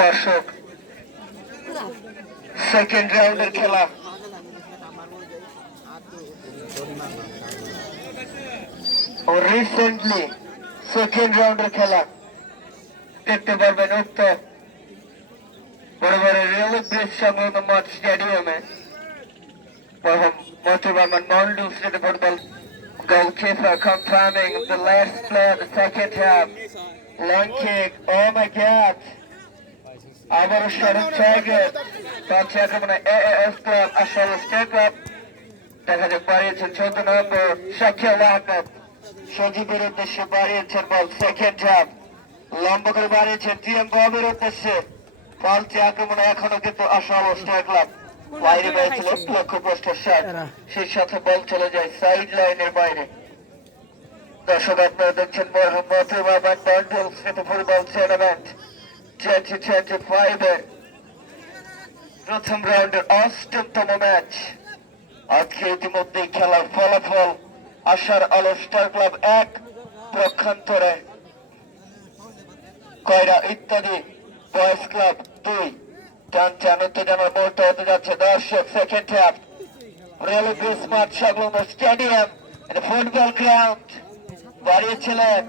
দর্শক সেকেন্ড রাউন্ডের খেলা রিসেন্টলি সেকেন্ড রাউন্ডের খেলা দেখতে পারবেন উক্ত বরাবর রেলওয়ে ব্রিজ সংলগ্ন মাঠ স্টেডিয়ামে Motivaman Mondu City Football goalkeeper confirming the last play of the second half. Long kick, oh my god. আবার শরৎ টাইগার পাচ্ছে আক্রমণে AAS ক্লাব আসলে স্টেপ আপ দেখা যাক বাড়িয়েছেন 14 নম্বর শাকিল আহমেদ সজীবের উদ্দেশ্যে বাড়িয়েছেন বল সেকেন্ড হাফ লম্বা করে বাড়িয়েছেন টিএম ববের উদ্দেশ্যে পাল্টে আক্রমণে এখনো কিন্তু আসলে স্টেপ ক্লাব বাইরে পেয়েছিল লক্ষ্যপ্রস্ত শট সেই সাথে বল চলে যায় সাইড লাইনের বাইরে দর্শক আপনারা দেখছেন মোহাম্মদ বাবান বান্ডেল স্মৃতি ফুটবল টুর্নামেন্ট 2025 এর প্রথম রাউন্ডের অষ্টমতম ম্যাচ আজকে ইতিমধ্যে খেলার ফলাফল আশার আলো স্টার ক্লাব 1 পক্ষান্তরে কয়রা ইত্যাদি বয়েজ ক্লাব 2 টান উত্তেজনার মুহূর্ত হতে যাচ্ছে দর্শক সেকেন্ড হাফ রেলওয়ে ব্রিজ মাঠ সংলগ্ন স্টেডিয়াম ফুটবল গ্রাউন্ড বাড়িয়েছিলেন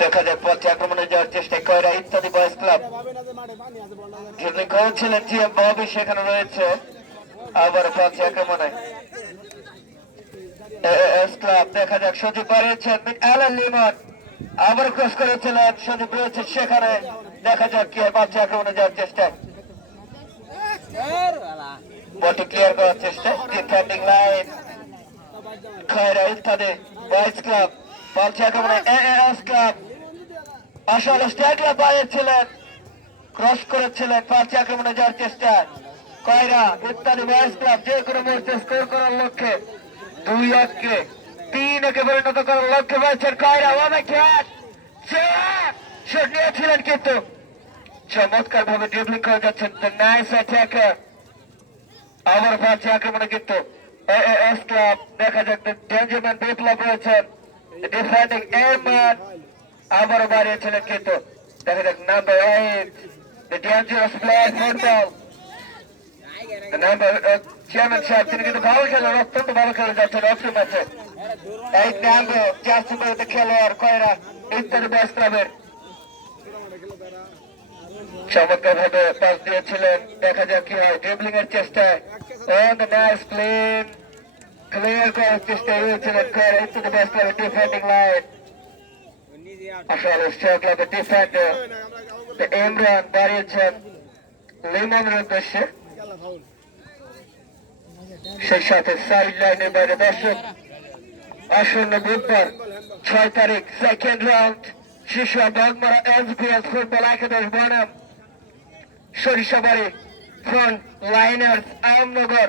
দেখা যাক পথে আক্রমণে যাওয়ার চেষ্টায় কয়রা ইত্যাদি বয়েজ ক্লাব যিনি করেছিলেন টিএম ববি সেখানে রয়েছে আবার পথে আক্রমণে এএস ক্লাব দেখা যাক সজীব বাড়িয়েছেন অ্যালান লিমন আবার ক্রস করেছিলেন সজীব রয়েছে সেখানে দেখা যাক কি পথে আক্রমণে যাওয়ার চেষ্টায় বলটি ক্লিয়ার করার চেষ্টা ডিফেন্ডিং লাইন কয়রা ইত্যাদি বয়েজ ক্লাব পথে আক্রমণে এএস ক্লাব আসলে স্টার ক্লাব বাড়িয়েছিলেন ক্রস করেছিলেন পথে আক্রমণে যাওয়ার চেষ্টা কয়রা ইত্যাদি বয়েজ ক্লাব যে কোনো মুহূর্তে স্কোর করার লক্ষ্যে 2-1 3 পরিণত করার লক্ষ্যে রয়েছেন কয়রা শট নিয়েছিলেন কিন্তু চমৎকার ভাবে ড্রিবলিং করে যাচ্ছেন নাইস অ্যাটাকার আবার পথে আক্রমণে কিন্তু এএস ক্লাব দেখা যাক ডেঞ্জারম্যান বিপ্লব রয়েছেন ডিফেন্ডিং এরমান আবারও বাড়িয়েছিলেন কিন্তু দেখা যাক number 8 the dangerous player football the number chairman সাহেব তিনি কিন্তু ভালো খেলেন অত্যন্ত ভালো খেলে যাচ্ছেন অফিস ম্যাচে 8 নাম্বার জার্সি পরে খেলোয়াড় কয়রা ইত্যাদি বয়েজ ক্লাবের চমৎকার ভাবে পাস দিয়েছিলেন দেখা যাক কি হয় ড্রিবলিং এর চেষ্টায় on the nice clean clear করার চেষ্টা হয়েছিলেন কয়রা ইত্যাদি বয়েজ ক্লাবের ডিফেন্ডিং লাইন আসলে স্টার ক্লাবের ডিফেন্ডার ইমরান বাড়িয়েছেন লিমনের উদ্দেশ্যে সেই সাথে সাইড লাইনের বাইরে দর্শক আসন্ন বুধবার 6 তারিখ সেকেন্ড রাউন্ড শিশু বাগমারা এসবিএস ফুটবল একাদশ বনাম সরিষাবাড়ি ফ্রন্ট লাইনার্স আমনগর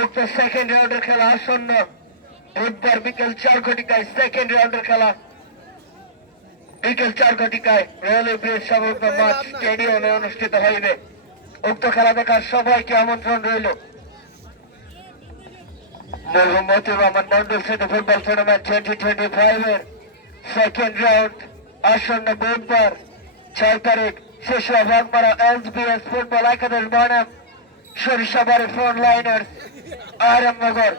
উক্ত সেকেন্ড রাউন্ডের খেলা আসন্ন বুধবার বিকেল 4 ঘটিকায় সেকেন্ড রাউন্ডের খেলা বিকেল 4 ঘটিকায় রেলওয়ে ব্রিজ সংলগ্ন মাঠ স্টেডিয়ামে অনুষ্ঠিত হইবে উক্ত খেলা দেখার সবাইকে আমন্ত্রণ রইল মোহাম্মদুর মন্ডল সিটি ফুটবল টুর্নামেন্ট 2025 এর সেকেন্ড রাউন্ড আসন্ন বুধবার 6 তারিখ শিশু বাগমারা এসবিএস ফুটবল একাদশ বনাম সরিষাবাড়ি ফ্রন্ট লাইনার্স আরামনগর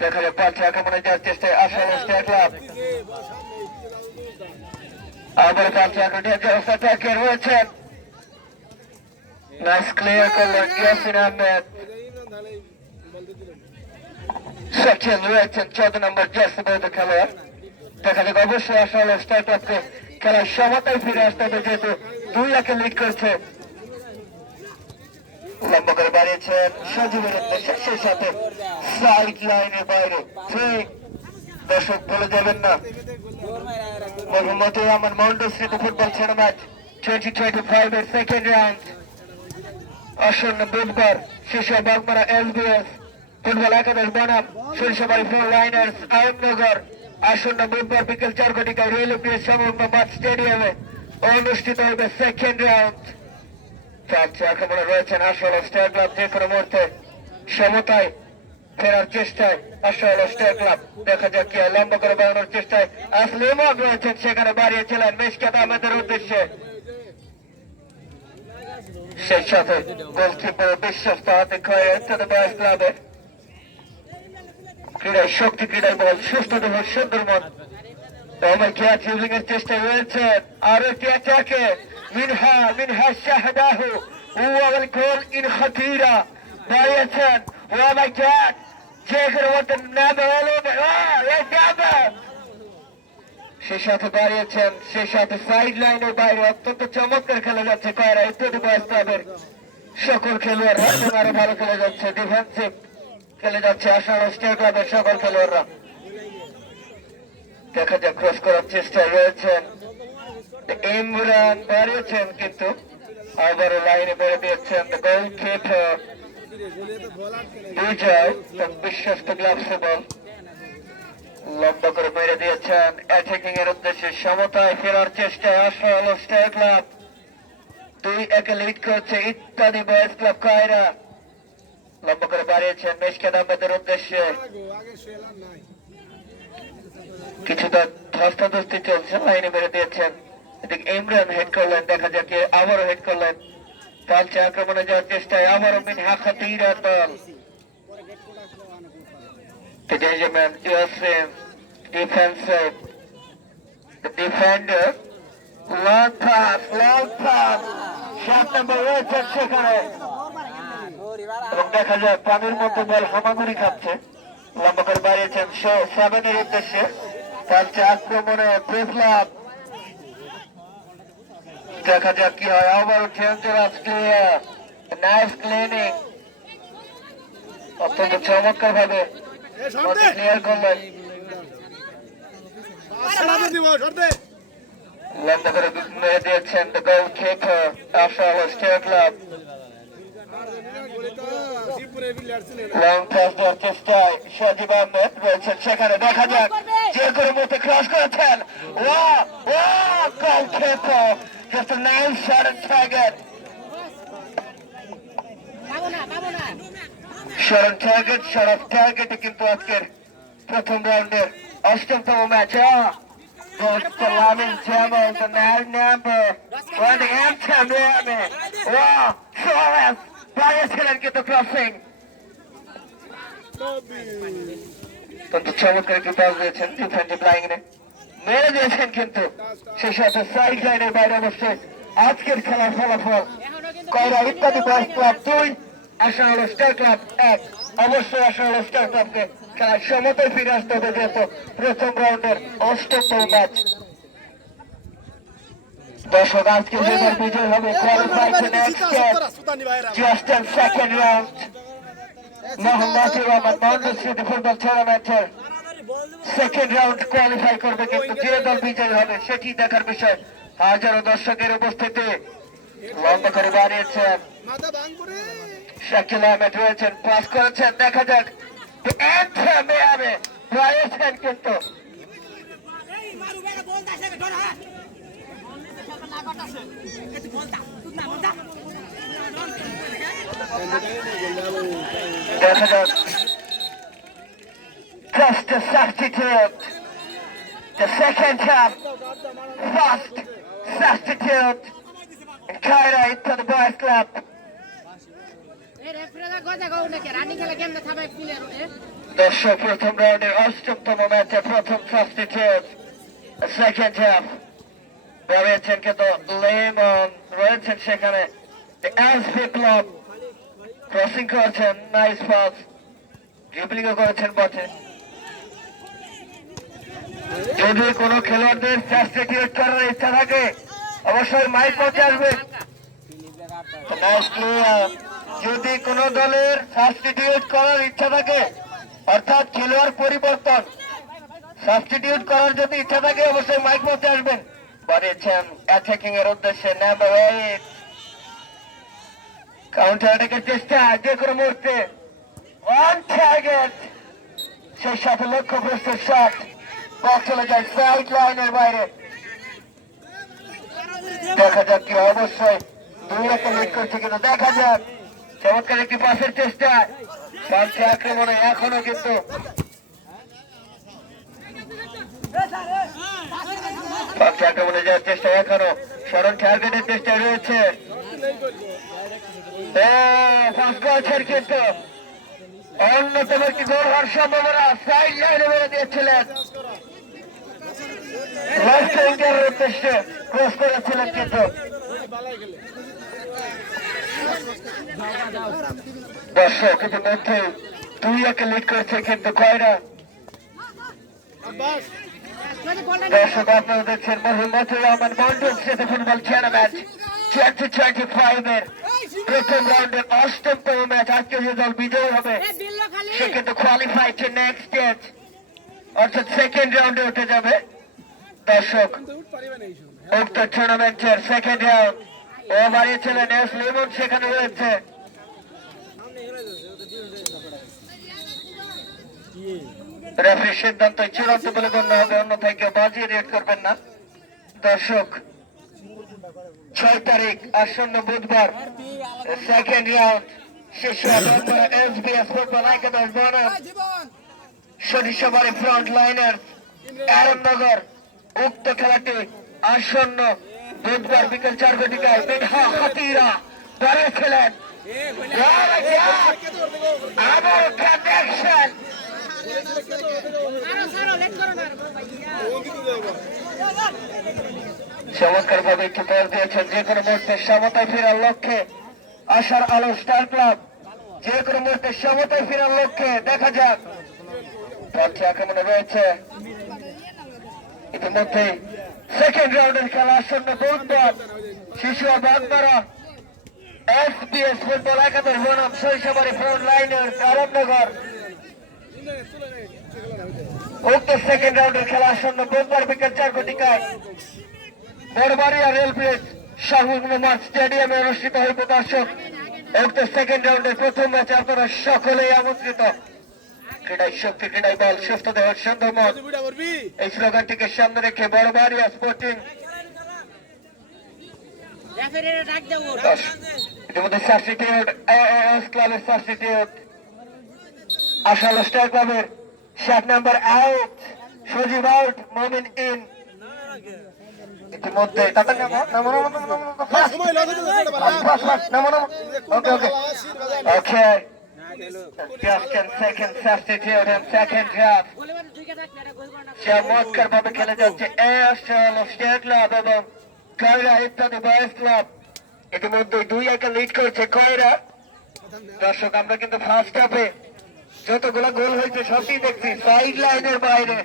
দেখা যাক পথে আক্রমণে যাওয়ার চেষ্টায় আসলে স্টার ক্লাব আবার পথে আক্রমণে রয়েছেন নাইস ক্লিয়ার করলেন ইয়াসিন আহমেদ শাকিল রয়েছেন 14 নম্বর জার্সি পরে খেলোয়াড় দেখা যাক অবশ্যই আসলে স্টার ক্লাবকে খেলার সমতায় ফিরে আসতে হবে যেহেতু 2-1 লিড করছে লম্বা করে বাড়িয়েছেন সজীবের উদ্দেশ্যে সেই সাথে সাইড লাইনের বাইরে দর্শক বলে যাবেন না মোহাম্মদুর রহমান মন্ডল স্মৃতি ফুটবল টুর্নামেন্ট 2025 এর সেকেন্ড রাউন্ড আসন্ন বুধবার শিশু বাগমারা এসবিএস ফুটবল একাদশ বনাম সরিষাবাড়ি ফ্রন্ট লাইনার্স আরামনগর আসন্ন বুধবার বিকেল 4 ঘটিকায় রেলওয়ে ব্রিজ সংলগ্ন মাঠ স্টেডিয়ামে অনুষ্ঠিত হবে সেকেন্ড রাউন্ড। চারটি আক্রমণে রয়েছেন আসল স্টার ক্লাব, যে কোনো মুহূর্তে সমতায় ফেরার চেষ্টায় আসল স্টার ক্লাব। দেখা যাক কি লম্বা করে বাড়ানোর চেষ্টায় আসলিম রয়েছেন, সেখানে বাড়িয়েছিলেন মিশকাত আহমেদের উদ্দেশ্যে। সেই সাথে গোলকিপার বিশ্বস্ত হাতে ক্ষয় ইত্যাদি বয়স ক্লাবের ক্রীড়ায় শক্তি, ক্রীড়ায় বল, সুস্থ দেহ, সুন্দর মন। চেষ্টায় রয়েছেন আরো একটি অ্যাটাকে মিনহা শাহদাহু ওয়াল গোল ইন খাতিরা দাঁড়িয়েছেন। ও মাই গড, যে করে মধ্যে নামে হলো সে সাথে দাঁড়িয়েছেন, সে সাথে সাইড লাইনের বাইরে অত্যন্ত চমৎকার খেলে যাচ্ছে কয়রা ইত্যাদি বয়স ক্লাবের সকল খেলোয়াড়রা। আরো ভালো খেলে যাচ্ছে, ডিফেন্সিভ খেলে যাচ্ছে আসাম স্টার ক্লাবের সকল খেলোয়াড়রা। দেখা যাক ক্রস করার চেষ্টায় রয়েছেন ইমরান, দাঁড়িয়েছেন কিন্তু আবারও লাইনে বেড়ে দিয়েছেন গোলকিপার বিজয়, বিশ্বস্ত গ্লাভস বল লম্বা করে মেরে দিয়েছেন অ্যাটাকিং এর উদ্দেশ্যে। সমতায় ফেরার চেষ্টায় আসল স্টার ক্লাব 2-1 লিড করছে ইত্যাদি বয়েজ ক্লাব কায়রা। লম্বা করে বাড়িয়েছেন মিশকাত আহমেদের উদ্দেশ্যে, কিছুটা ধস্তাধস্তি চলছে, লাইনে বেড়ে দিয়েছেন। এদিকে ইমরান হেড করলেন, দেখা যাক আবারও হেড করলেন। পাল্চে আক্রমণে যাওয়ার চেষ্টায় আবারও মিনহা খাতিরা দল defensive defender, long pass, 7 নম্বর রয়েছেন সেখানে, এবং দেখা যায় পানির মধ্যে বল হামাগুড়ি খাচ্ছে। লম্বা করে বাড়িয়েছেন 7 এর উদ্দেশ্যে। পাল্চে আক্রমণে প্রেসলাভ, দেখা যাক কি হয়। আবারও ডেঞ্জারাস ক্লিয়ার, নাইস ক্লিনিং, অত্যন্ত চমৎকার ভাবে ক্লিয়ার করলেন। লম্বা করে মেরে দিয়েছেন গোলকিপার আসল স্টার ক্লাব। লং পাস দেওয়ার চেষ্টায় সাজিব আহমেদ রয়েছেন সেখানে, দেখা যাক যে করে মধ্যে ক্রস করেছেন। Goalkeeper just a nice shot and target. Shot of target কিন্তু আজকের প্রথম রাউন্ডের অষ্টমতম match. Goes to Lamin Jamal, the man number on the anthem. Suarez বাড়িয়েছিলেন কিন্তু ক্রসিং, অত্যন্ত চমৎকার একটি পাস দিয়েছেন ডিফেন্সিভ লাইনে, মেরে দিয়েছেন কিন্তু সেই সাথে সাইড লাইনের বাইরে অবশ্যই। আজকের খেলার ফলাফল কয়রা ইত্যাদি boys club 2, Assam star club 1। অবশ্যই আসাম স্টার ক্লাবকে খেলার সমতায় ফিরে আসতে হবে, যেহেতু প্রথম রাউন্ডের অষ্টমতম ম্যাচ। দর্শক, আজকে যে দল বিজয় হবে qualify to next game, just and second round Mohammad Rahman Mondal স্মৃতি ফুটবল টুর্নামেন্টের সেকেন্ড রাউন্ড কোয়ালিফাই করবে, কিন্তু যে দল বিজয় হবে সেটি দেখার বিষয়। হাজারো দর্শকের উপস্থিতি। লম্বা করে বাড়িয়েছেন শাকিল আহমেদ রয়েছেন, পাস করেছেন, দেখা যাক বাড়িয়েছেন কিন্তু দেখা যাক just a substitute, the second half, first substitute in Kaira into the boys club. দর্শক, প্রথম রাউন্ডের অষ্টমতম ম্যাচে প্রথম সাবস্টিটিউট, সেকেন্ড হাফ রয়েছেন কিন্তু লেমন রয়েছেন সেখানে। এসপি ক্লাব ক্রসিং করেছেন, নাইস পাস, ড্রিবলিংও করেছেন বটে। যদি কোনো খেলোয়াড়দের সাবস্টিটিউট করার ইচ্ছা থাকে অবশ্যই মাইক মধ্যে আসবে। Nice clear. যদি কোনো দলের সাবস্টিটিউট করার ইচ্ছা থাকে, অর্থাৎ খেলোয়াড় পরিবর্তন, সাবস্টিটিউট করার যদি ইচ্ছা থাকে অবশ্যই মাইক মধ্যে আসবেন। বাড়িয়েছেন অ্যাটাকিং এর উদ্দেশ্যে নাম্বার 8, কাউন্টার অ্যাটাকের চেষ্টা যে কোনো মুহূর্তে, অন টার্গেট, সেই সাথে লক্ষ্যভ্রষ্ট শট, বল চলে যায় সাইড লাইনের বাইরে। দেখা যাক কি অবশ্যই 2-1 লিড করছে কিন্তু দেখা যাক চমৎকার একটি পাসের চেষ্টা চলছে আক্রমণে এখনো কিন্তু আক্রমণে যাওয়ার চেষ্টা এখনো স্মরণ টার্গেটের চেষ্টা রয়েছে কিন্তু অন্যতম একটি গোল হওয়ার সম্ভাবনা সাইড লাইনে বেড়ে দিয়েছিলেন উদ্দেশ্যে ক্রস করেছিলেন কিন্তু দর্শক ইতিমধ্যে 2-1 লিড করেছে কিন্তু কয়রা দর্শক আপনারা দেখছেন মোহাম্মদুর রহমান মন্ডল স্মৃতি ফুটবল টুর্নামেন্ট 2025 এর প্রথম রাউন্ডের 8তম ম্যাচ আজকে যে দল বিজয়ী হবে সে কিন্তু কোয়ালিফাই টু নেক্সট স্টেজ অর্থাৎ সেকেন্ড রাউন্ডে উঠে যাবে দর্শক উক্ত টুর্নামেন্টের সেকেন্ড রাউন্ড ও বাড়িয়েছিলেন এস লিমন সেখানে রয়েছে রেফারির সিদ্ধান্ত চূড়ান্ত বলে গণ্য হবে অন্যথায় কেউ বাজিয়ে রেড করবেন না দর্শক 6 তারিখ আসন্ন বুধবার সেকেন্ড রাউন্ড শেষ হবে এসবিএস ফুটবল একাদশ বনাম সরিষাবাড়ি ফ্রন্ট লাইনার্স আরবনগর উক্ত খেলাটি আসন্ন বুধবার বিকেল 4 ঘটিকায় বিনহা হাতিরা দাঁড়িয়েছিলেন আবার ট্রানজাকশন চমৎকার ভাবে একটি বল দিয়েছেন যে কোনো মুহূর্তে সমতায় ফেরার লক্ষ্যে আশার আলো স্টার ক্লাব যে কোনো মুহূর্তে সমতায় ফেরার লক্ষ্যে দেখা যাক পথে আক্রমণে রয়েছে ইতিমধ্যে সেকেন্ড রাউন্ডের খেলা আসন্ন বুধবার শিশু বাগমারা এসবিএস ফুটবল একাদশ বনাম সরিষাবাড়ি ফ্রন্ট লাইনার্স আরবনগর উক্ত সেকেন্ড রাউন্ডের খেলা আসন্ন বুধবার বিকেল 4 ঘটিকায় বড়বাড়িয়া রেল ব্রিজ শাহমুদ স্টেডিয়ামে অনুষ্ঠিত হইবে দর্শক উক্ত সেকেন্ড রাউন্ডের প্রথম ম্যাচে আপনারা সকলেই আমন্ত্রিত ক্রীড়ায় শক্তি ক্রীড়ায় বল সুস্থ দেহের সন্ধ্যমত এই স্লোগানটিকে সামনে রেখে বড়বাড়িয়া স্পোর্টিং ইতিমধ্যে সাবস্টিটিউট এএস ক্লাবের সাবস্টিটিউট আশাল স্টার ক্লাবের 7 নম্বর আউট সজীব আউট মোমিন ইন ইতিমধ্যে তাদের নাম ওকে second substitute and second half চমৎকার ভাবে খেলে যাচ্ছে আশাল স্টার ক্লাব এবং কয়রা ইত্যাদি বয়েজ ক্লাব ইতিমধ্যে 2-1 লিড করেছে কয়রা দর্শক আমরা কিন্তু ফার্স্ট হাফে যতগুলো গোল হয়েছে সবই দেখছি সাইড লাইনের বাইরে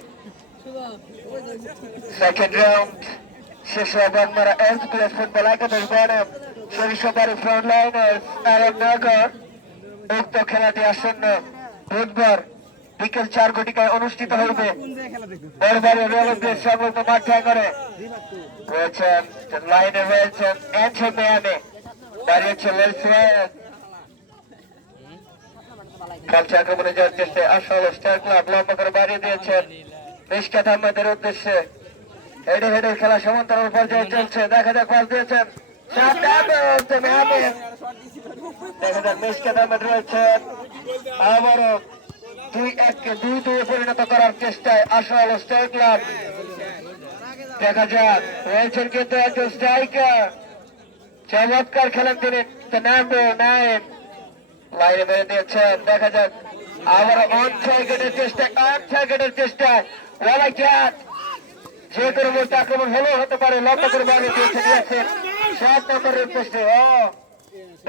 সেকেন্ড রাউন্ড শেষ বাগমারা এসবিএস ফুটবল একাদশ বনাম সরিষাবাড়ি ফ্রন্ট লাইনার্স আরবনগর উক্ত খেলাটি আসন্ন বুধবার বিকেল 4 ঘটিকায় অনুষ্ঠিত হইবে বড়বাড়ি রেল ব্রিজ সংলগ্ন মাঠে করে রয়েছেন লাইনে রয়েছেন অ্যান্থনি দাঁড়িয়েছে লেলসওয়েল কালচে আক্রমণে যাওয়ার চেষ্টায় আসল স্টার ক্লাব লম্বা করে বাড়িয়ে দিয়েছেন মিশকাত আহমেদের উদ্দেশ্যে হেডে হেডের খেলা সমান্তরাল পর্যায়ে চলছে দেখা যাক পাস দিয়েছেন দেখা যাক মিশকাত আহমেদ রয়েছেন আবারও 2-1 2-2 পরিণত করার চেষ্টায় আসল স্টার ক্লাব দেখা যাক রয়েছেন কিন্তু একজন স্ট্রাইকার চমৎকার খেলেন তিনি নাম্বার 9 লাইনে বেড়ে দিয়েছেন দেখা যাক আবার অন টার্গেটের চেষ্টায় ওয়ালা ক্যাট যে কোনো মুহূর্তে আক্রমণ হলেও হতে পারে লম্বা করে বাড়িয়ে দিয়েছে নিয়েছেন 7 নম্বরের পোস্টে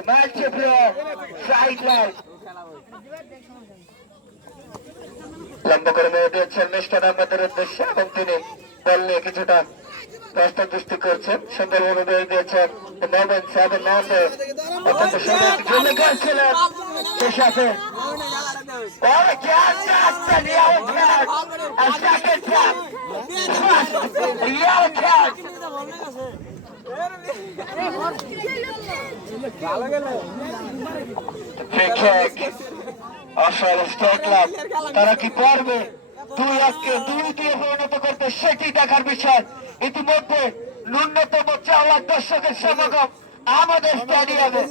ম্যাচ সাইড লাইন লম্বা করে মেরে দিয়েছেন মিস্টার আহমেদের উদ্দেশ্যে এবং তিনি বল নিয়ে কিছুটা দৃষ্টি করছেন সুন্দর অনুযায়ী দিয়েছেন মোমেন্ট 7 নম্বর অত্যন্ত সুন্দর জমি করছিলেন সে সাথে আসল স্টার ক্লাব তারা কি পারবে 2-1 কে 2 দিয়ে পরিণত করতে সেটি দেখার বিষয় ইতিমধ্যে ন্যূনতম 4 লাখ দর্শকের সমাগম আমাদের স্টেডিয়ামে।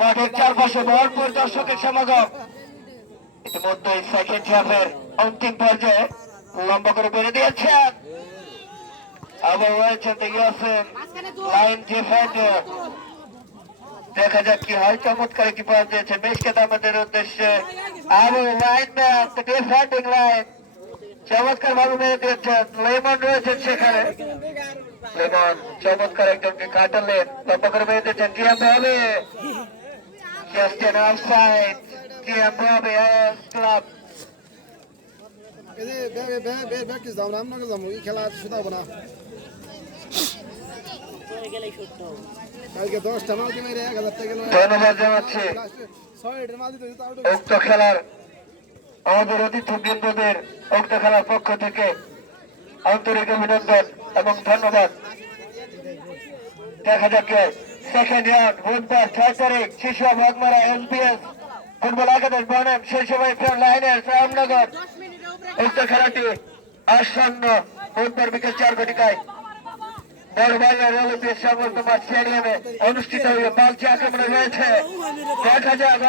মাঠের চারপাশে ভরপুর দর্শকের সমাগম। ইতিমধ্যে সেকেন্ড হাফের অন্তিম পর্যায়ে লম্বা করে বেড়ে দিয়েছেন। আবার রয়েছেন ইয়াসিন লাইন ডিফেন্ডার। দেখা যাক কি হয়। চমৎকার একটি পাস দিয়েছেন মিশকাত আমাদের উদ্দেশ্যে। আবার লাইনম্যান ডিফেন্ডিং লাইন চমৎকার ভাবে মেরে দিয়েছেন। লেমন রয়েছেন সেখানে। লেমন চমৎকার একজনকে কাটালেন, লম্বা করে মেরে দিয়েছেন। TM Bobby just N offside. TM Bobby club খেলা শুধু না কালকে 10টা মাল দিয়ে 1000 টাকা ধন্যবাদ জানাচ্ছি উক্ত খেলার আমাদের অতিথিবৃন্দদের উক্ত খেলার পক্ষ থেকে আন্তরিক অভিনন্দন এবং ধন্যবাদ। দেখা যাক সেকেন্ড রাউন্ড বুধবার 6 তারিখ শিশু বাগমারা এলপিএস ফুটবল একাদশ বনাম শৈশবাই ফ্রন্ট লাইনের রামনগর। উক্ত খেলাটি আসন্ন বুধবার বিকেল 4 ঘটিকায় বড়বাজার এলপিএস সংলগ্ন স্টেডিয়ামে অনুষ্ঠিত হয়ে পাল্টি আক্রমণে রয়েছে। দেখা যাক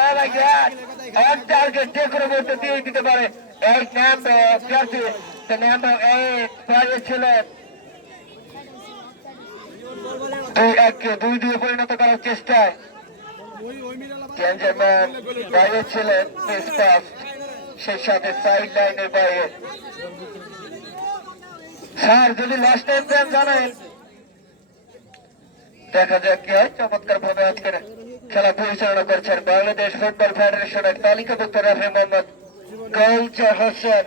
এক টার্গেট যে কোনো মুহূর্তে দিয়ে দিতে পারে। 8 নাম্বার প্রার্থী নাম্বার 8 পাঠিয়েছিলেন 2-1-কে 2-2 পরিণত করার চেষ্টায় ক্যান্টনম্যান বাইরে ছিলেন। সেই সাথে সাইড লাইনের বাইরে। স্যার যদি লাস্ট টাইম দেন জানেন। দেখা যাক কি হয়। চমৎকার ভাবে আজকের খেলা পরিচালনা করছেন বাংলাদেশ ফুটবল ফেডারেশনের তালিকাভুক্ত রেফারি মোহাম্মদ গোলচার হোসেন।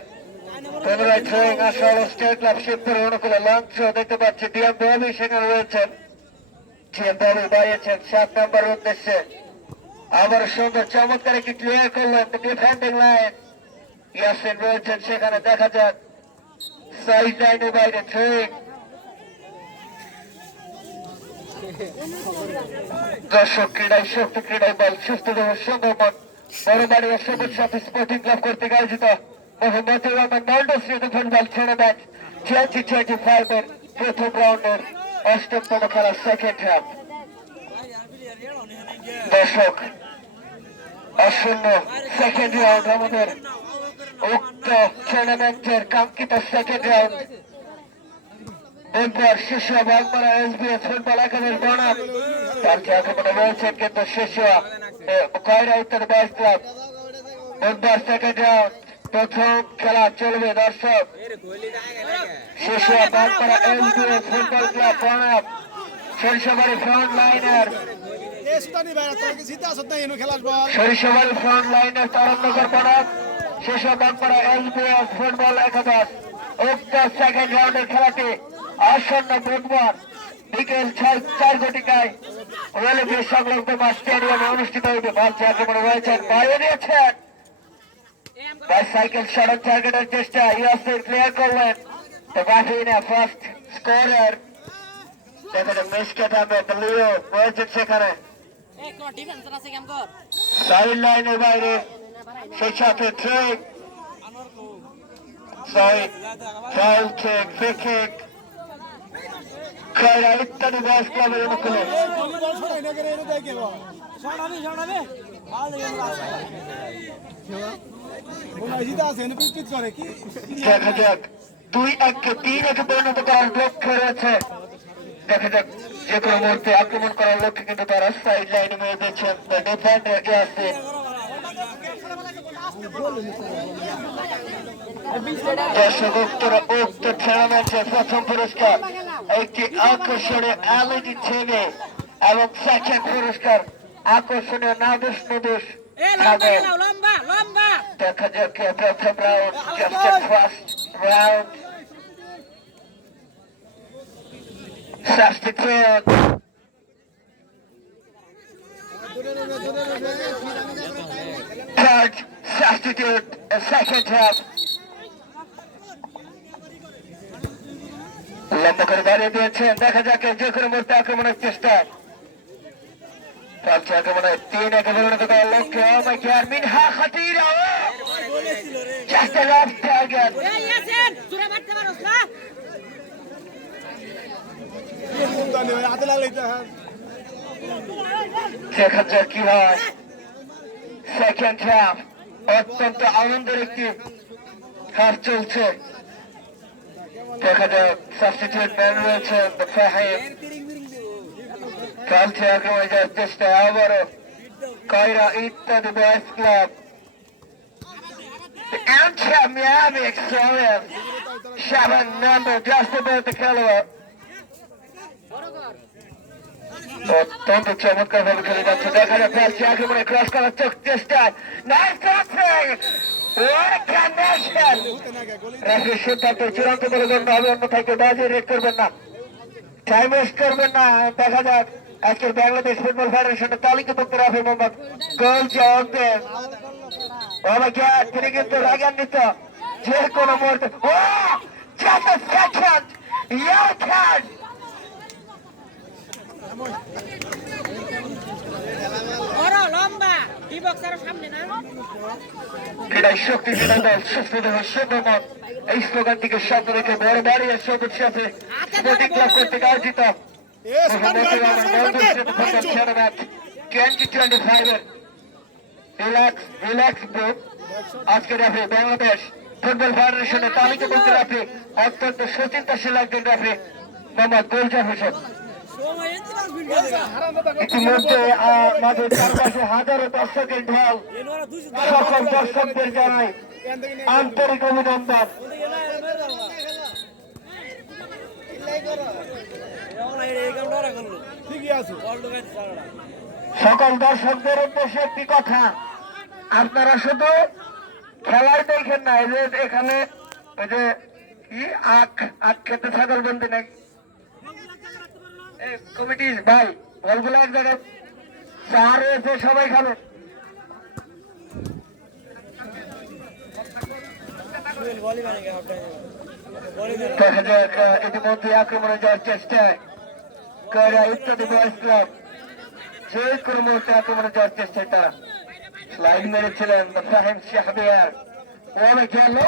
পুনরায় থ্রোয়িং আসা হল স্টেট ক্লাব শিবপুর অনুকূলে লঞ্চ দেখতে পাচ্ছি। ডিএম ববি সেখানে রয়েছেন। ডিএম ববি বাড়িয়েছেন 7 নম্বর উদ্দেশ্যে। আবার সুন্দর চমৎকার একটি ক্লিয়ার করলেন ডিফেন্ডিং লাইন। ইয়াসিন রয়েছেন সেখানে। দেখা যাক সাইড লাইনের বাইরে থ্রোয়িং। দর্শক ক্রীড়ায় শক্তি, ক্রীড়ায় বল, সুস্থ দেহ সুন্দরবন বড়বাড়িয়া সবুজ সাথী স্পোর্টিং ক্লাব কর্তৃক আয়োজিত মোহাম্মদুর রহমান নল্ডো স্মৃতি ফুটবল টুর্নামেন্ট 2025 এর প্রথম রাউন্ডের 8তম খেলার সেকেন্ড হাফ। দর্শক আসন্ন সেকেন্ড রাউন্ড আমাদের উক্ত টুর্নামেন্টের কাঙ্ক্ষিত সেকেন্ড রাউন্ড বুধবার শিশু বাগমারা এসবিএস ফুটবল একাদশ বনাম পাল্টি আক্রমণে রয়েছেন কিন্তু শিশু কয়রা উত্তর বয়স ক্লাব। বুধবার সেকেন্ড রাউন্ড প্রথম খেলা চলবে। দর্শক শিশু বাগমারা এসবিএস ফুটবল ক্লাব বনাম Sarishabari front liner Sarishabari front liner Taraknagar বনাম শিশু বাগমারা এসবিএস ফুটবল একাদশ। উক্ত সেকেন্ড রাউন্ডের খেলাটি আসন্ন বুধবার বিকেল 4 ঘটিকায় রেলওয়ে সংলগ্ন স্টেডিয়ামে অনুষ্ঠিত হইবে। পাল্টি আক্রমণে রয়েছেন, বাইরে দিয়েছেন সাইকেল সড়ক টার্গেটের চেষ্টা। ইয়াসির ক্লিয়ার করলেন। ফার্স্ট স্কোরার দেখা যায় মিশকাত আহমেদ লিও রয়েছেন সেখানে সাইড লাইনের বাইরে। সেই সাথে ট্রেক ফাউল কিক, ফ্রি কিক কয়রা ইত্যাদি বয়স ক্লাবের অনুকূলে। দেখা যাক 2-1-কে 3-1 পরিণত করার লক্ষ্য রয়েছে। দেখা যাক যে কোনো মুহূর্তে আক্রমণ করার লক্ষ্যে কিন্তু তারা সাইড লাইনে মেরে দিচ্ছেন ডিফেন্ডার ইয়াসিন। দর্শক উক্ত টুর্নামেন্টের প্রথম পুরস্কার একটি আকর্ষণীয় এলইডি টিভি এবং সেকেন্ড পুরস্কার আকর্ষণীয় নাদুস নুদুস। দেখা যাক প্রথম round just first round substitute third substitute second half। লম্বা করে বাড়িয়ে দিয়েছেন। দেখা যাক যে কোনো মুহূর্তে আক্রমণের চেষ্টা। পাল্টি আক্রমণে 3-1 পরিণত করার লক্ষ্যে মিনহা খাতিরা জাস্ট এ রাফ টার্গেট। দেখা যাক কি হয়। সেকেন্ড হাফ অত্যন্ত আনন্দের একটি হাফ চলছে। দেখা যাক সাবস্টিটিউট ম্যান রয়েছে ফাহিম, খেলছে আক্রমণে যাওয়ার চেষ্টা আবারও কয়রা ইত্যাদি boys club. Anthem Miami Excellence 7 number just about the খেলোয়াড় অত্যন্ত চমৎকার ভাবে খেলে যাচ্ছে। দেখা যাচ্ছে ফেলছে আক্রমণে ক্রস করার চেষ্টা। Nice crossing, what a connection! রেফারির সিদ্ধান্ত চূড়ান্ত বলে গণ্য হবে, অন্যথায় কেউ বাজি রেড করবেন না, টাইম ওয়েস্ট করবেন না। দেখা যাক আজকের বাংলাদেশ ফুটবল ফেডারেশনের তালিকাভুক্ত রেফারি মোহাম্মদ গোল জওয়ানদের। ও মাই গড, তিনি কিন্তু রাগান্বিত যে কোনো মুহূর্তে। ও just a second, yellow card! ক্রীড়ায় শক্তি ক্রীড়া দল সুস্থ দেহ সুন্দরমত, এই স্লোগানটিকে সামনে রেখে বড় বাড়ির সবুজ সাথে স্পোর্টিং ক্লাব কর্তৃক আয়োজিত 2025 রিল্যাক্স গ্রুপ আজকে রেফারি বাংলাদেশ ফুটবল ফেডারেশনের তালিকাভুক্ত রেফারি অত্যন্ত সুচিন্তাশীল একজন রেফারি মোহাম্মদ গোলজার হোসেন। ইতিমধ্যে আমাদের চারপাশে হাজারো দর্শকের ঢল, সকল দর্শকদের জানাই আন্তরিক অভিনন্দন। সকল দর্শকদের উদ্দেশ্যে একটি কথা, আপনারা শুধু খেলায় দেখেন না, এই যে এখানে ওই যে কি আখ খেতে ছাগল বলতে নাই কমিটি ভাই, বলগুলো এক জায়গায় চা রয়েছে, সবাই খাবে। দেখা যাক ইতিমধ্যে আক্রমণে যাওয়ার চেষ্টায় কয়রা ইত্যাদি বয়েজ ক্লাব যে কোনো মুহূর্তে আক্রমণে যাওয়ার চেষ্টায় তারা স্লাইড মেরেছিলেন ফাহিম শাহরিয়ার। অনেক খেলো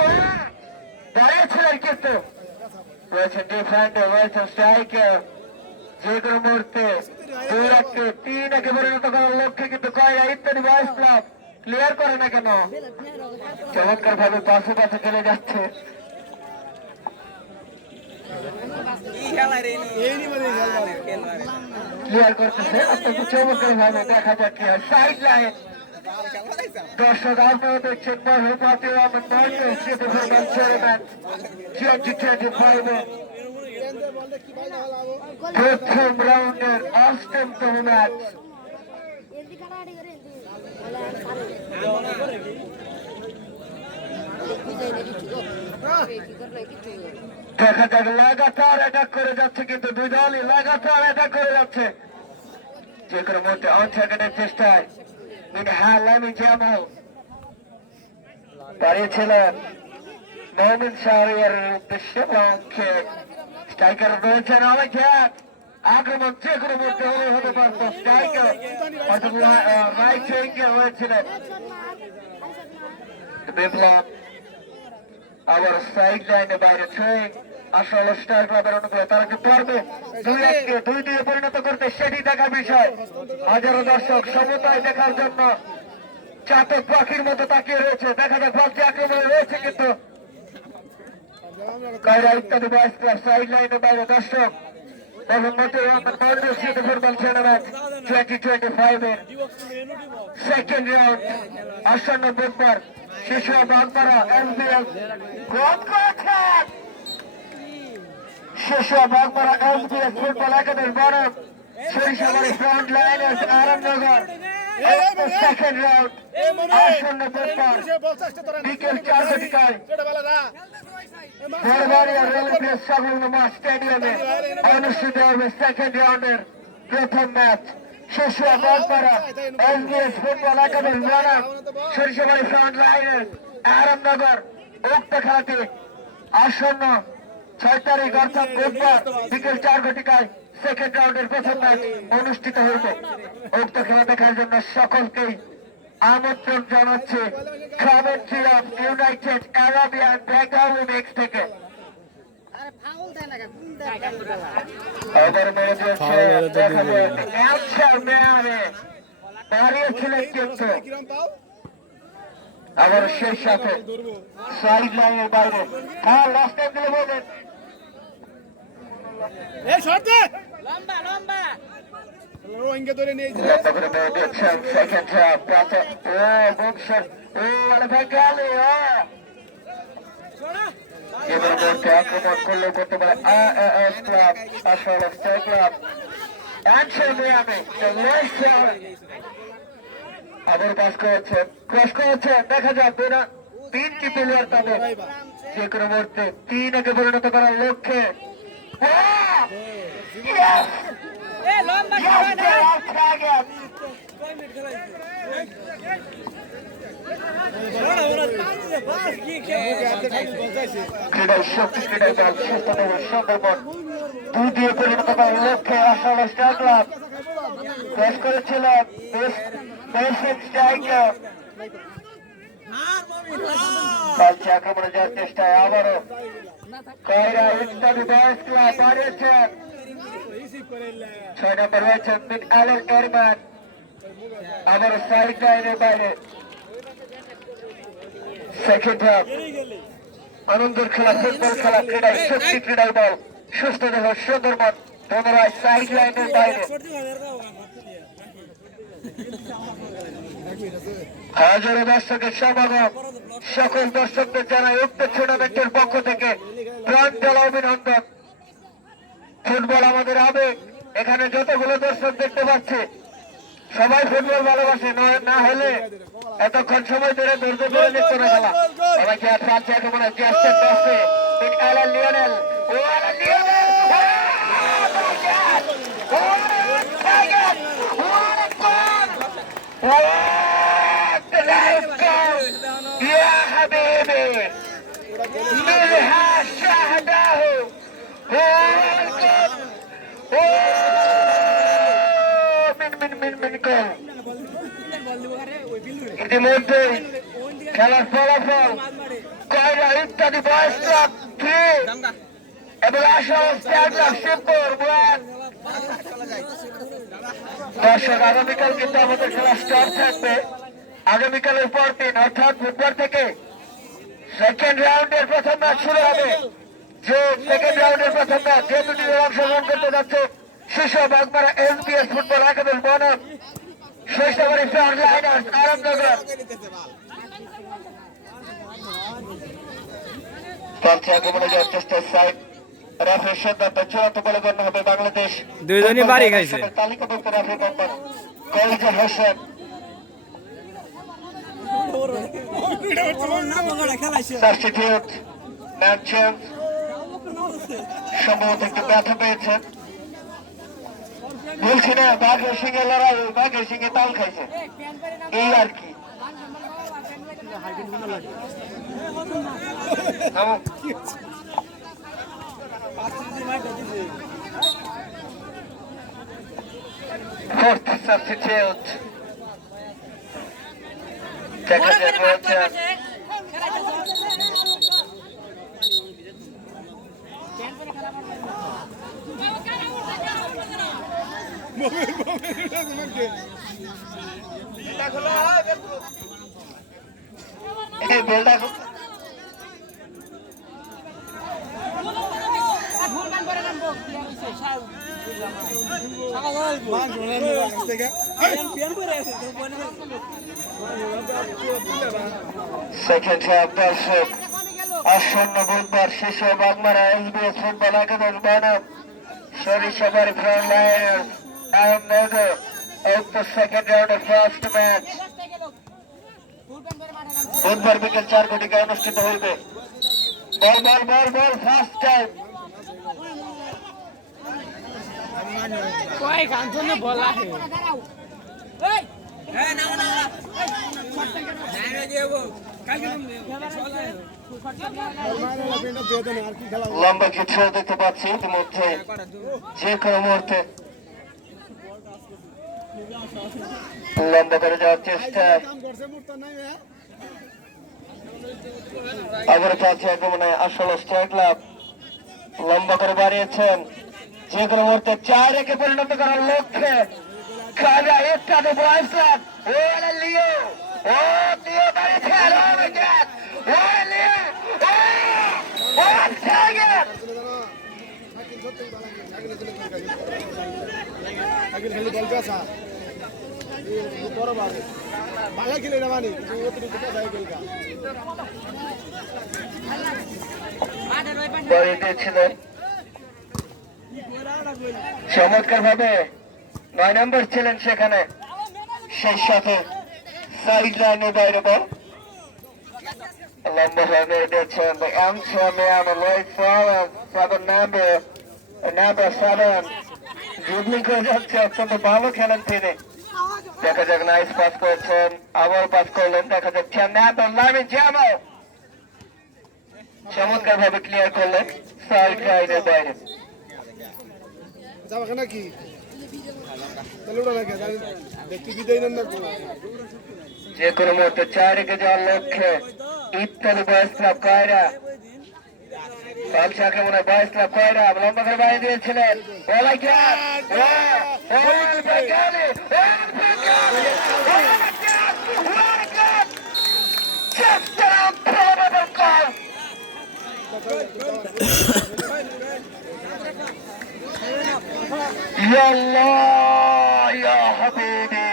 দাঁড়িয়েছিলেন কিন্তু রয়েছে ডিফেন্ডার, রয়েছে স্ট্রাইকার, যে কোনো মুহূর্তে 2-3 পরিণত করার লক্ষ্যে কিন্তু কয়রা ইত্যাদি বয়েজ ক্লাব ক্লিয়ার করে না কেন, চমৎকার ভাবে পাশে পাশে খেলে যাচ্ছে। ক্লিয়ার করতেছে অত্যন্ত চমৎকার ভাবে। দেখা যাক কি হয়। সাইড লাইন দর্শক আপনারা দেখছেন মহবাতে আমার 2025 প্রথম রাউন্ডের 8তম ম্যাচ। দেখা যাক লাগাতার অ্যাটাক করে যাচ্ছে, কিন্তু দুই দলই লাগাতার অ্যাটাক করে যাচ্ছে। যে কোনো মুহূর্তে অন সেকেন্ডের চেষ্টায় লামি জামাল দাঁড়িয়েছিলেন মোহাম্মদ শাহরিয়ারের উদ্দেশ্যে লং কিক। স্ট্রাইকার রয়েছেন অনেক আক্রমণ যে কোনো মুহূর্তে হতে পারত। স্ট্রাইকার হয়তো রাইট উইঙ্গে হয়েছিলেন বিপ্লব, আবার সাইড লাইনে বাইরে ট্রেন আসলে স্টার ক্লাবের অনুকূলে তারা কি পারবে 2-2 পরিণত করতে, সেটি দেখার বিষয়। হাজারো দর্শক সমতায় দেখার জন্য চাতক পাখির মতো তাকিয়ে রয়েছে। দেখা যাক বালতি আক্রমণে রয়েছে কিন্তু কয়রা ইত্যাদি বয়েজ ক্লাব সাইড লাইনে বাইরে দর্শক। ফুটবল টুর্নামেন্ট 2025 সেকেন্ড রাউন্ড আসন্ন বুধবার শিশু বাগমারা এসবিএস শিশু বাগমারা এসবিএস ফুটবল একাডেমি বনাম Sarishabari front liners Aramnagar. Second round আসন্ন বুধবার বিকেল 4:00 স্টেডিয়ামে অনুষ্ঠিত হবে সেকেন্ড রাউন্ডের প্রথম ম্যাচ। শিশু বাগমারা এসবিএস ফুটবল একাডেমি বনাম সরিষাবাড়ি ফ্রন্ট লাইনার্স আরামনগর। উক্ত খেলাটি আসন্ন 6 তারিখ অর্থাৎ বুধবার বিকেল 4:00 সেকেন্ড রাউন্ডের প্রথম ম্যাচ অনুষ্ঠিত হইবে। উক্ত খেলা দেখার জন্য সকলকেই আমন্ত্রণ জানাচ্ছে commentary of United Arab Emirates থেকে। ওভার মেরে দিয়েছে দেখা যায় আচ্ছা মেয়ারে দাঁড়িয়েছিলেন কিন্তু আবার সেই সাথে সাইড লাইনের বাইরে হ্যাঁ রাস্তায় দিলে বলবেন রোহিঙ্গা ধরে নিয়ে লম্বা করে মেরে দিয়েছেন সেকেন্ড হাফ ও বংশের ও মানে ভাই গেলে এবার বলতে আক্রমণ করলেও করতে পারে ক্লাব আসলে স্টার ক্লাব অ্যান্সার মিয়ামি আবার পাস করেছে ক্রস করেছে দেখা যাক তিনটি প্লেয়ার তাদের যে কোনো মুহূর্তে 3-এ পরিণত করার লক্ষ্যে ক্রীড়ায় শক্তি ক্রীড়ায় দল সুস্থতা সুন্দরবন 2 দিয়ে পরিণত করার লক্ষ্যে আসলে স্টার ক্লাব ক্রস করেছিল পাল্টে আক্রমণে যাওয়ার চেষ্টায় আবারও কয়রা ইত্যাদি বয়স ক্লাব বাড়িয়েছেন 6 নম্বর রয়েছেন মিন আলের এরমান আবারও সাইড লাইনের বাইরে সেকেন্ড হাফ আনন্দের খেলা ফুটবল খেলা ক্রীড়ায় শক্তি ক্রীড়ায় বল সুস্থ দেহ সুন্দরবন পুনরায় সাইড লাইনের বাইরে হাজারো দর্শকের সমাগম সকল দর্শকদের জানাই উক্ত টুর্নামেন্টের পক্ষ থেকে প্রাঞ্জল অভিনন্দন ফুটবল আমাদের আবেগ এখানে যতগুলো দর্শক দেখতে পাচ্ছে সবাই ফুটবল ভালোবাসে না হলে এতক্ষণ সময় ধরে ধৈর্য ধরে দেখতো না খেলা সবাইকে আর পাচ্ছে এখন মনে হচ্ছে আসছেন দশে লিওনেল يا حبيبي منها شاهده هو القط من গোল ইতিমধ্যে খেলার ফলাফল কয়রা ইত্যাদি বয়স ক্লাব 3 এবং আসল স্টার ক্লাব শিবপুর 1 দর্শক আগামীকাল কিন্তু আমাদের খেলা স্টার থাকবে আগামীকালের পর দিন অর্থাৎ বুধবার থেকে সেকেন্ড রাউন্ডের প্রথম ম্যাচ শুরু হবে যে সেকেন্ড রাউন্ডের প্রথম ম্যাচ যে দুটি দল অংশগ্রহণ করতে যাচ্ছে শিশু বাগমারা এসবিএস ফুটবল একাদশ বনাম শৈশবাড়ি ফ্রন্ট লাইনার্স আরামনগর পাল্টে আক্রমণে যাওয়ার চেষ্টা সাইড রেফারির সিদ্ধান্ত চূড়ান্ত বলে গণ্য হবে বাংলাদেশ দুইজনই বাড়ি খাইছে তালিকাভুক্ত রেফারি কোম্পানি কলিজা হোসেন সাবস্টিটিউট ম্যাচ চেঞ্জ সম্ভবত একটু ব্যথা পেয়েছেন বলছি না বাঘের সিংহে লড়াই বাঘের সিংহে তাল খাইছে এই আর কি Fourth substitute. দেখা যায় বলছেন এই বেলটা সেকেন্ড হাফ দর্শক আসন্ন বুধবার শেষে বাগমারা এসবিএস ফুটবল একাদশ বনাম সরিষাবাড়ি ফ্রন্ট লাইনার্স আরামনগর উক্ত সেকেন্ড রাউন্ডের ফার্স্ট ম্যাচ বুধবার বিকেল 4 কোটিকায় অনুষ্ঠিত হইবে বল বল বল বল ফার্স্ট টাইম কয় গান বলা লম্বা কিছু দেখতে পাচ্ছি ইতিমধ্যে যে কোনো মুহূর্তে লম্বা করে যাওয়ার চেষ্টা আবার পাচ্ছে আক্রমণে আসল স্টার ক্লাব লম্বা করে বাড়িয়েছেন যে কোনো মুহূর্তে 4-1 পরিণত করার লক্ষ্যে কারা একটা তো বয়স ও লিও ও লিও বাড়িয়েছেন ও মাই গড ও লিও ও টার্গেট আগে খেলে বল কাসা বড় বাড়ি বাঘা খেলে না মানি অতিরিক্ত কাসাই গেলকা বাড়ি দিয়েছিলেন চমৎকার ভাবে 9 নম্বর ছিলেন সেখানে সেই সাথে সাইড লাইনের বাইরে বল লম্বা ভাবে দিয়েছেন the answer man right forward 7 number 7 dribbling করে যাচ্ছে অত্যন্ত ভালো খেলেন তিনি দেখা যাক নাইস পাস করেছেন আবার পাস করলেন দেখা যাচ্ছে নাম্বার লাইনে জামাল চমৎকার ভাবে ক্লিয়ার করলেন সাইড লাইনের বাইরে যাবা কেন কি তাহলে ওটা লাগে দেখতে বিদায় নেন না যে কোনো মুহূর্তে 4-1 যাওয়ার লক্ষ্যে ইত্যাদি বয়স ক্লাব কয়রা বাদশাহকে মনে হয় বয়স ক্লাব কয়রা লম্বা করে বাইরে দিয়েছিলেন يا الله يا حبيبي